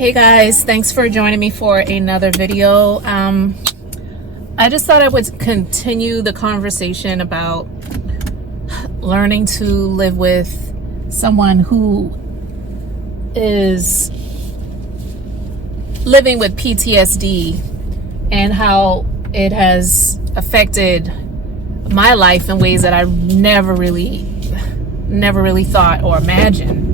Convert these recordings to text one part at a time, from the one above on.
Hey guys, thanks for joining me for another video. I just thought I would continue the conversation about learning to live with someone who is living with PTSD and how it has affected my life in ways that I never really thought or imagined.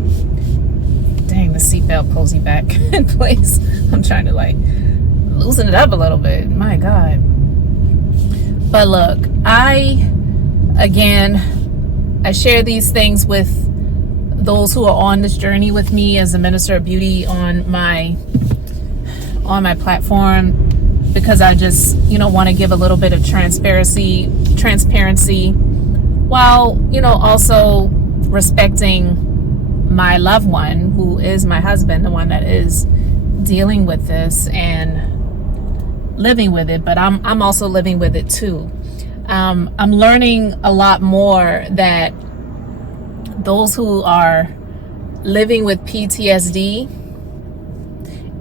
Dang, the seatbelt pulls you back in place. I'm trying to like loosen it up a little bit. My God. But look, I share these things with those who are on this journey with me as a minister of beauty on my platform, because I just, want to give a little bit of transparency while, also respecting my loved one, who is my husband, the one that is dealing with this and living with it. But I'm also living with it too. I'm learning a lot more that those who are living with PTSD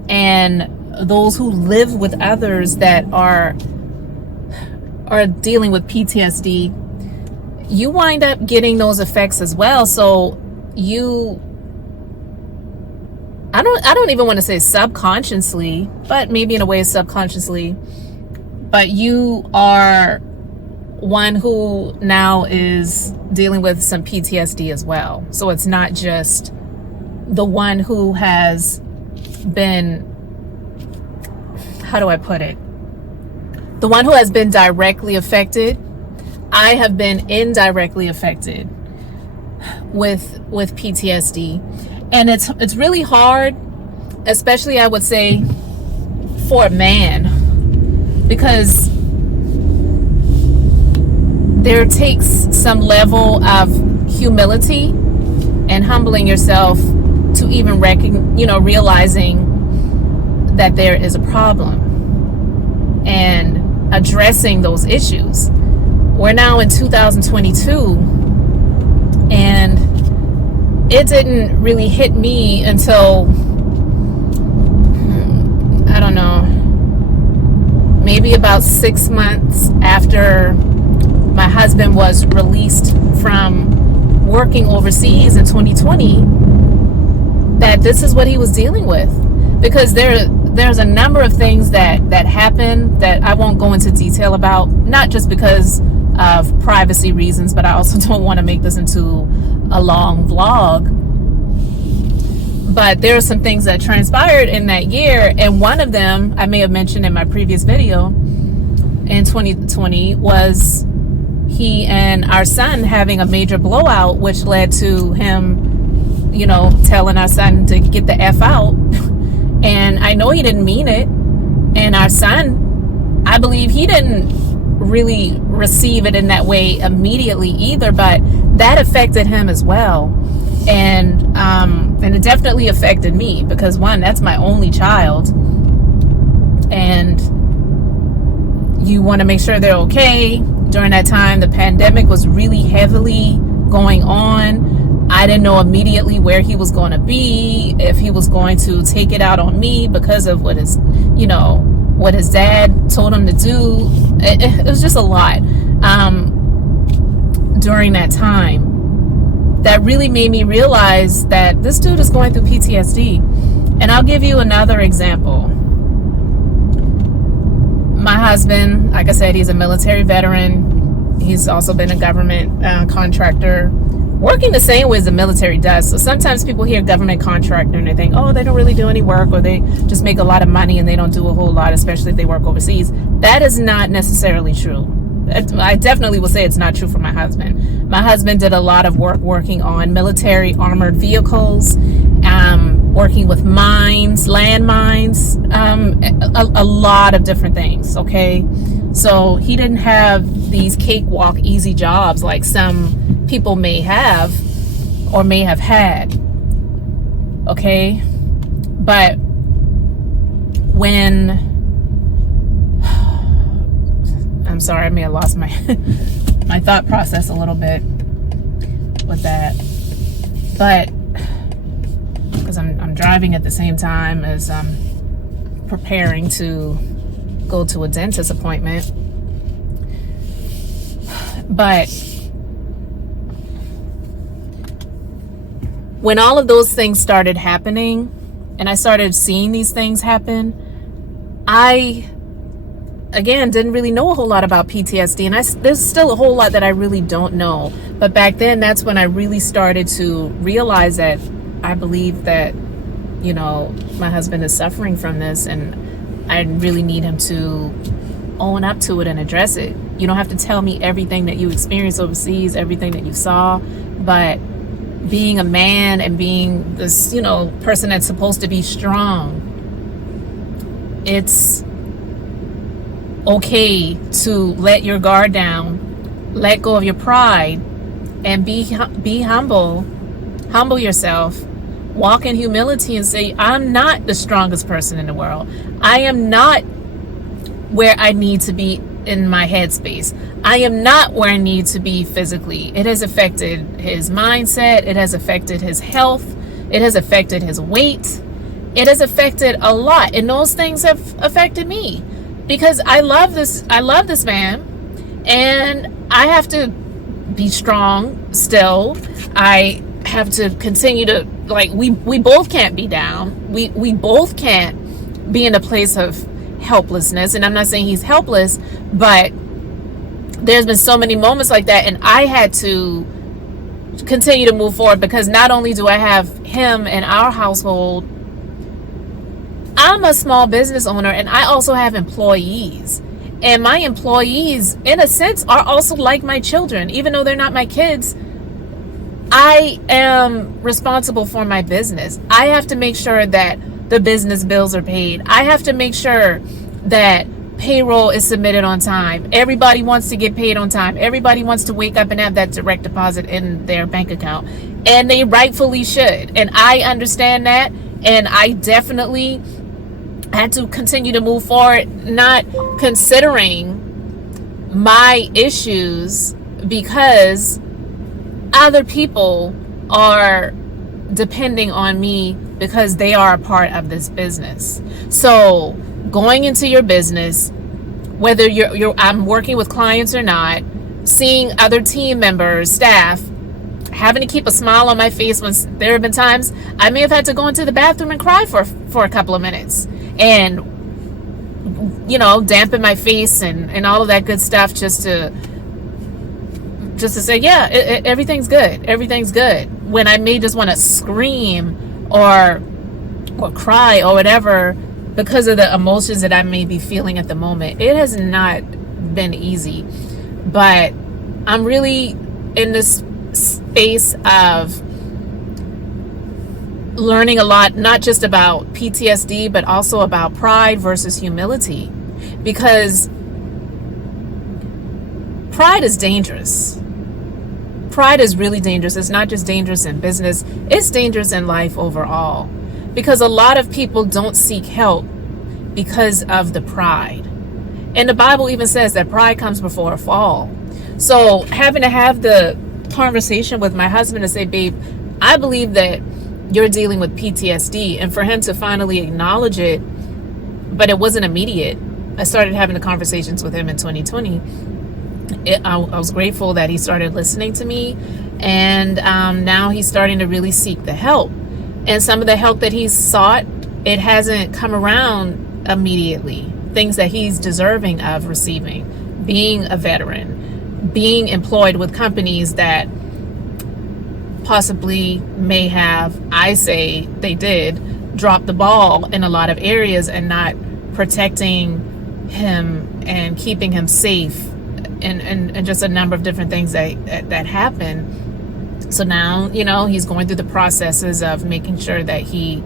and those who live with others that are dealing with PTSD, you wind up getting those effects as well. So I don't even want to say subconsciously, but maybe in a way subconsciously, but you are one who now is dealing with some PTSD as well. So it's not just the one who has been, how do I put it? The one who has been directly affected. I have been indirectly affected with PTSD. And it's really hard, especially I would say for a man, because there takes some level of humility and humbling yourself to even realizing that there is a problem and addressing those issues. We're now in 2022, and it didn't really hit me until, I don't know, maybe about 6 months after my husband was released from working overseas in 2020, that this is what he was dealing with. Because there's a number of things that happened that I won't go into detail about, not just because of privacy reasons, but I also don't want to make this into a long vlog. But there are some things that transpired in that year, and one of them I may have mentioned in my previous video in 2020 was he and our son having a major blowout, which led to him telling our son to get the F out. And I know he didn't mean it, and our son, I believe he didn't really receive it in that way immediately either, but that affected him as well. And it definitely affected me, because one, that's my only child, and you want to make sure they're okay. During that time, the pandemic was really heavily going on. I didn't know immediately where he was going to be, if he was going to take it out on me because of what his dad told him to do. It was just a lot during that time that really made me realize that this dude is going through PTSD. And I'll give you another example. My husband, like I said, he's a military veteran. He's also been a government contractor, working the same way as the military does. So sometimes people hear government contractor and they think, oh, they don't really do any work, or they just make a lot of money and they don't do a whole lot, especially if they work overseas. That is not necessarily true. I definitely will say it's not true for my husband. My husband did a lot of work working on military armored vehicles, working with mines, landmines, a lot of different things, okay? So he didn't have these cakewalk, easy jobs like some people may have or may have had, okay? But when, I'm sorry, I may have lost my my thought process a little bit with that, but because I'm driving driving at the same time as I'm preparing to go to a dentist appointment. But when all of those things started happening and I started seeing these things happen, I, again, didn't really know a whole lot about PTSD. And there's still a whole lot that I really don't know. But back then, that's when I really started to realize that I believe that, you know, my husband is suffering from this, and I really need him to own up to it and address it. You don't have to tell me everything that you experienced overseas, everything that you saw, but being a man and being this, you know, person that's supposed to be strong, it's okay to let your guard down, let go of your pride, and be humble yourself, walk in humility and say, I'm not the strongest person in the world. I am not where I need to be in my headspace. I am not where I need to be physically. It has affected his mindset. It has affected his health. It has affected his weight. It has affected a lot. And those things have affected me because I love this man, and I have to be strong still. I have to continue to, like, we both can't be down. We both can't be in a place of helplessness. And I'm not saying he's helpless, but there's been so many moments like that, and I had to continue to move forward because not only do I have him in our household, I'm a small business owner, and I also have employees. And my employees, in a sense, are also like my children. Even though they're not my kids, I am responsible for my business. I have to make sure that the business bills are paid. I have to make sure that payroll is submitted on time. Everybody wants to get paid on time. Everybody wants to wake up and have that direct deposit in their bank account. And they rightfully should. And I understand that. And I definitely had to continue to move forward, not considering my issues because other people are depending on me because they are a part of this business. So going into your business, whether I'm working with clients or not, seeing other team members, staff, having to keep a smile on my face when there have been times I may have had to go into the bathroom and cry for a couple of minutes, and, you know, dampen my face and all of that good stuff just to say, yeah, everything's good. Everything's good. When I may just want to scream or cry or whatever because of the emotions that I may be feeling at the moment. It has not been easy, but I'm really in this space of learning a lot, not just about PTSD, but also about pride versus humility, because pride is dangerous. Pride is really dangerous. It's not just dangerous in business, it's dangerous in life overall, because a lot of people don't seek help because of the pride. And the Bible even says that pride comes before a fall. So having to have the conversation with my husband to say, babe, I believe that you're dealing with PTSD, and for him to finally acknowledge it, but it wasn't immediate. I started having the conversations with him in 2020. I was grateful that he started listening to me, and now he's starting to really seek the help. And some of the help that he's sought, it hasn't come around immediately. Things that he's deserving of receiving, being a veteran, being employed with companies that possibly may have, I say they did, drop the ball in a lot of areas and not protecting him and keeping him safe, and just a number of different things that happen. So now, you know, he's going through the processes of making sure that he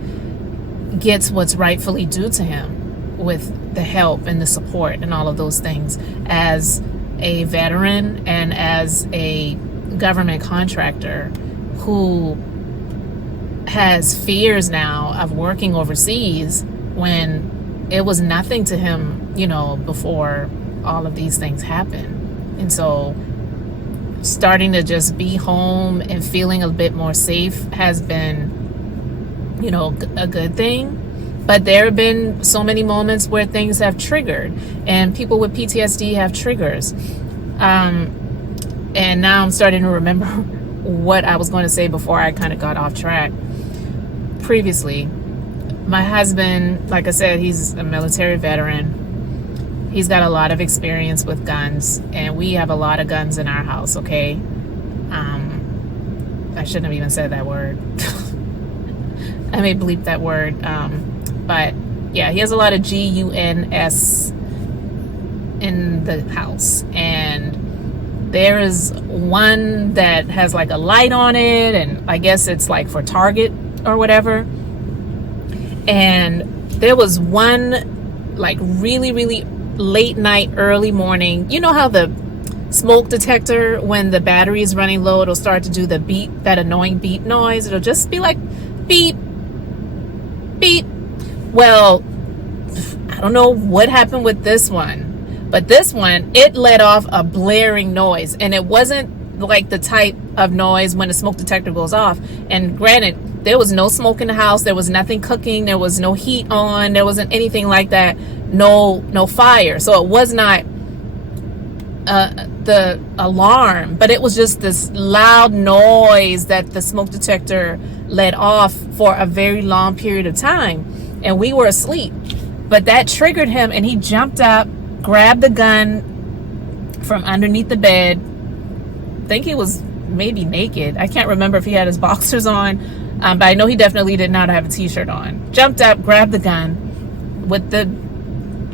gets what's rightfully due to him with the help and the support and all of those things as a veteran and as a government contractor who has fears now of working overseas when it was nothing to him, you know, before all of these things happened. And so starting to just be home and feeling a bit more safe has been a good thing. But there have been so many moments where things have triggered, and people with PTSD have triggers. And now I'm starting to remember what I was going to say before I kind of got off track previously. My husband, like I said, he's a military veteran. He's got a lot of experience with guns, and we have a lot of guns in our house, okay? I shouldn't have even said that word. I may bleep that word. But yeah, he has a lot of GUNS in the house. And there is one that has like a light on it, and I guess it's like for Target or whatever. And there was one like really, really late night, early morning. You know how the smoke detector, when the battery is running low, it'll start to do the beep, that annoying beep noise. It'll just be like beep, beep. Well, I don't know what happened with this one, but this one, it let off a blaring noise, and it wasn't like the type of noise when the smoke detector goes off. And granted, there was no smoke in the house, there was nothing cooking, there was no heat on, there wasn't anything like that, no fire. So it was not the alarm, but it was just this loud noise that the smoke detector let off for a very long period of time, and we were asleep. But that triggered him, and he jumped up, grabbed the gun from underneath the bed. I think he was maybe naked. I can't remember if he had his boxers on, but I know he definitely did not have a t-shirt on. Jumped up, grabbed the gun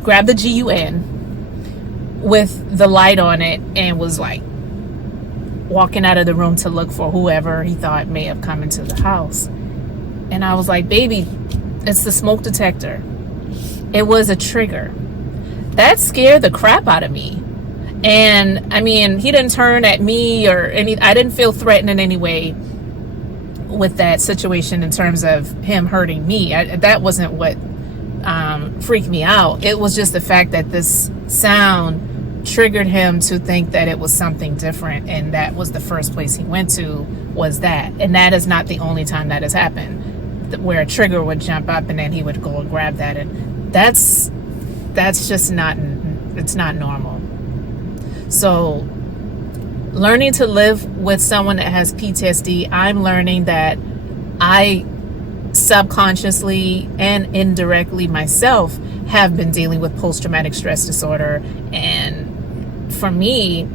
grabbed the GUN with the light on it, and was like walking out of the room to look for whoever he thought may have come into the house. And I was like, baby, it's the smoke detector. It was a trigger. That scared the crap out of me. And I mean, he didn't turn at me or I didn't feel threatened in any way with that situation in terms of him hurting me. That wasn't what freaked me out. It was just the fact that this sound triggered him to think that it was something different, and that was the first place he went to, was that. And that is not the only time that has happened, where a trigger would jump up and then he would go and grab that. And that's just not, it's not normal. So learning to live with someone that has PTSD, I'm learning that I subconsciously and indirectly myself have been dealing with post-traumatic stress disorder. And for me,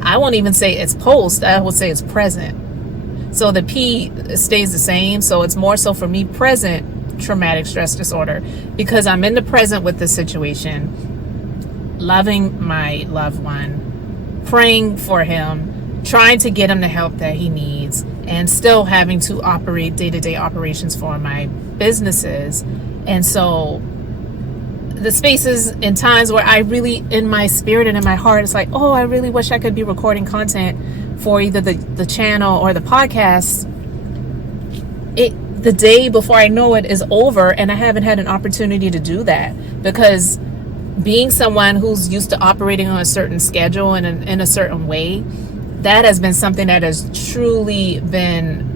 I won't even say it's post, I would say it's present. So the P stays the same. So it's more so for me present traumatic stress disorder, because I'm in the present with the situation, loving my loved one, praying for him, trying to get him the help that he needs, and still having to operate day-to-day operations for my businesses. And so the spaces and times where I really, in my spirit and in my heart, it's like, oh, I really wish I could be recording content for either the channel or the podcast. The day before I know it is over, and I haven't had an opportunity to do that, because being someone who's used to operating on a certain schedule and in a certain way, that has been something that has truly been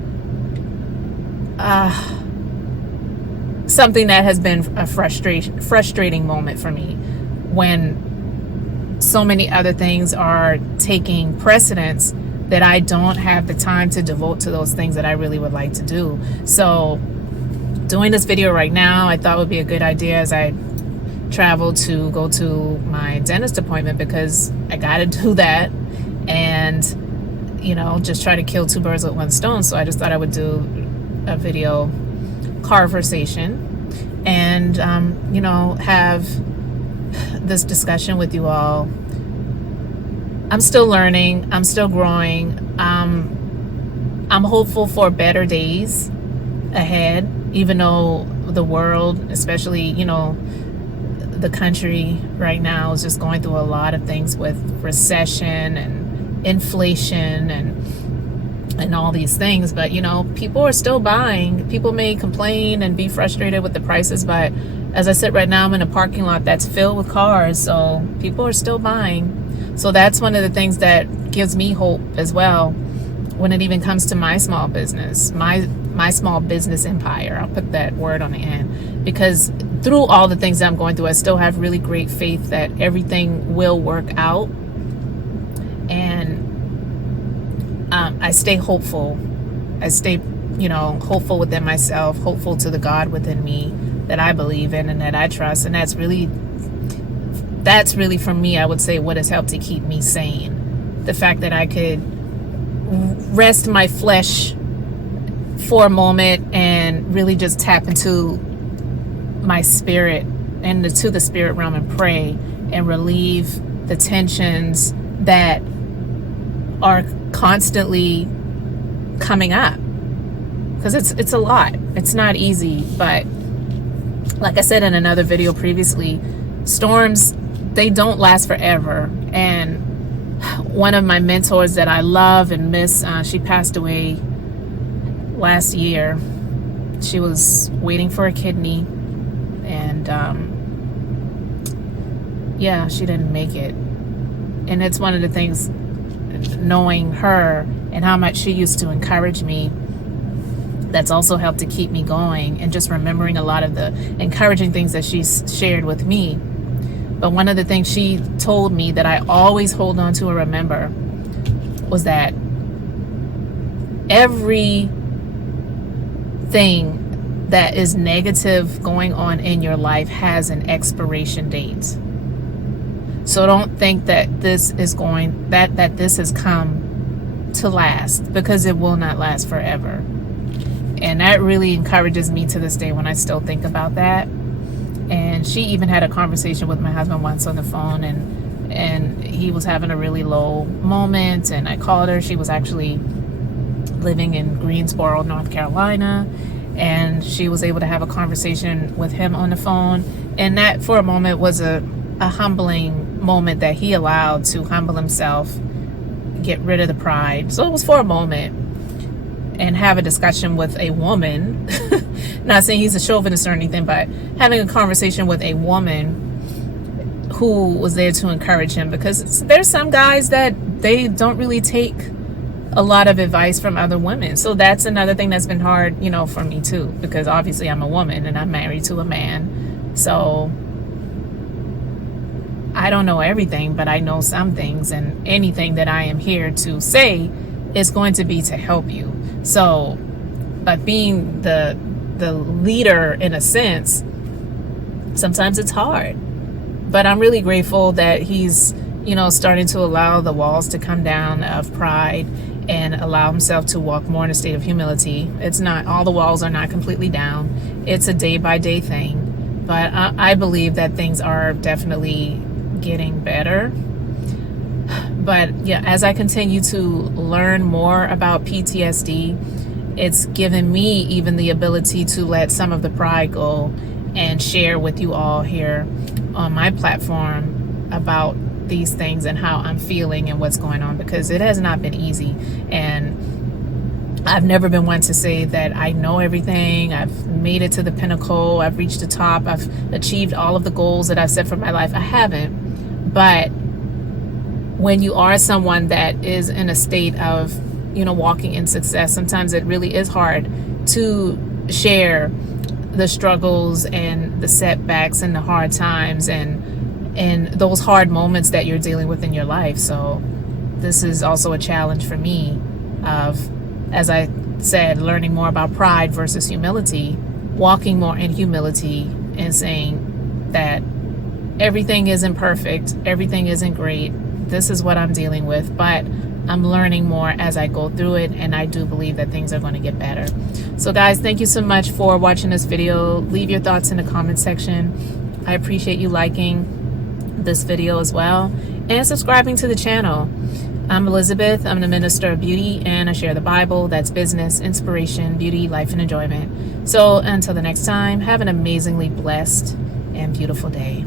something that has been a frustrating moment for me, when so many other things are taking precedence that I don't have the time to devote to those things that I really would like to do. So doing this video right now, I thought would be a good idea as I travel to go to my dentist appointment, because I got to do that, and just try to kill two birds with one stone. So I just thought I would do a video conversation and have this discussion with you all. I'm still learning, I'm still growing. I'm hopeful for better days ahead, even though the world, especially the country right now, is just going through a lot of things with recession and inflation and all these things. But people are still buying. People may complain and be frustrated with the prices, but as I said, right now I'm in a parking lot that's filled with cars, so people are still buying. So that's one of the things that gives me hope as well when it even comes to my small business, my my small business empire. I'll put that word on the end, because through all the things that I'm going through, I still have really great faith that everything will work out. And I stay hopeful. I stay, hopeful within myself, hopeful to the God within me that I believe in and that I trust. And that's really for me, I would say, what has helped to keep me sane. The fact that I could rest my flesh for a moment and really just tap into my spirit and to the spirit realm and pray and relieve the tensions that are constantly coming up, because it's a lot. It's not easy, but like I said in another video previously, storms, they don't last forever. And one of my mentors that I love and miss, she passed away last year. She was waiting for a kidney, and yeah, she didn't make it. And it's one of the things, knowing her and how much she used to encourage me, that's also helped to keep me going, and just remembering a lot of the encouraging things that she's shared with me. But one of the things she told me that I always hold on to and remember was that everything that is negative going on in your life has an expiration date. So don't think that this is that this has come to last, because it will not last forever. And that really encourages me to this day when I still think about that. And she even had a conversation with my husband once on the phone, and he was having a really low moment, and I called her. She was actually living in Greensboro, North Carolina, and she was able to have a conversation with him on the phone. And that for a moment was a humbling moment that he allowed to humble himself, get rid of the pride. So it was for a moment, and have a discussion with a woman. Not saying he's a chauvinist or anything, but having a conversation with a woman who was there to encourage him, because there's some guys that they don't really take a lot of advice from other women. So that's another thing that's been hard, for me too, because obviously I'm a woman and I'm married to a man. So I don't know everything, but I know some things, and anything that I am here to say is going to be to help you. So, but being the leader in a sense, sometimes it's hard. But I'm really grateful that he's, starting to allow the walls to come down of pride and allow himself to walk more in a state of humility. It's not, all the walls are not completely down. It's a day by day thing. But I believe that things are definitely getting better. But yeah, as I continue to learn more about PTSD, it's given me even the ability to let some of the pride go and share with you all here on my platform about these things and how I'm feeling and what's going on, because it has not been easy. And I've never been one to say that I know everything. I've made it to the pinnacle. I've reached the top. I've achieved all of the goals that I've set for my life. I haven't. But when you are someone that is in a state of, walking in success, sometimes it really is hard to share the struggles and the setbacks and the hard times and those hard moments that you're dealing with in your life. So this is also a challenge for me of, as I said, learning more about pride versus humility, walking more in humility and saying that everything isn't perfect, everything isn't great. This is what I'm dealing with, but I'm learning more as I go through it, and I do believe that things are going to get better. So guys, thank you so much for watching this video. Leave your thoughts in the comment section. I appreciate you liking this video as well and subscribing to the channel. I'm Elizabeth. I'm the minister of beauty, and I share the Bible. That's business, inspiration, beauty, life, and enjoyment. So until the next time, have an amazingly blessed and beautiful day.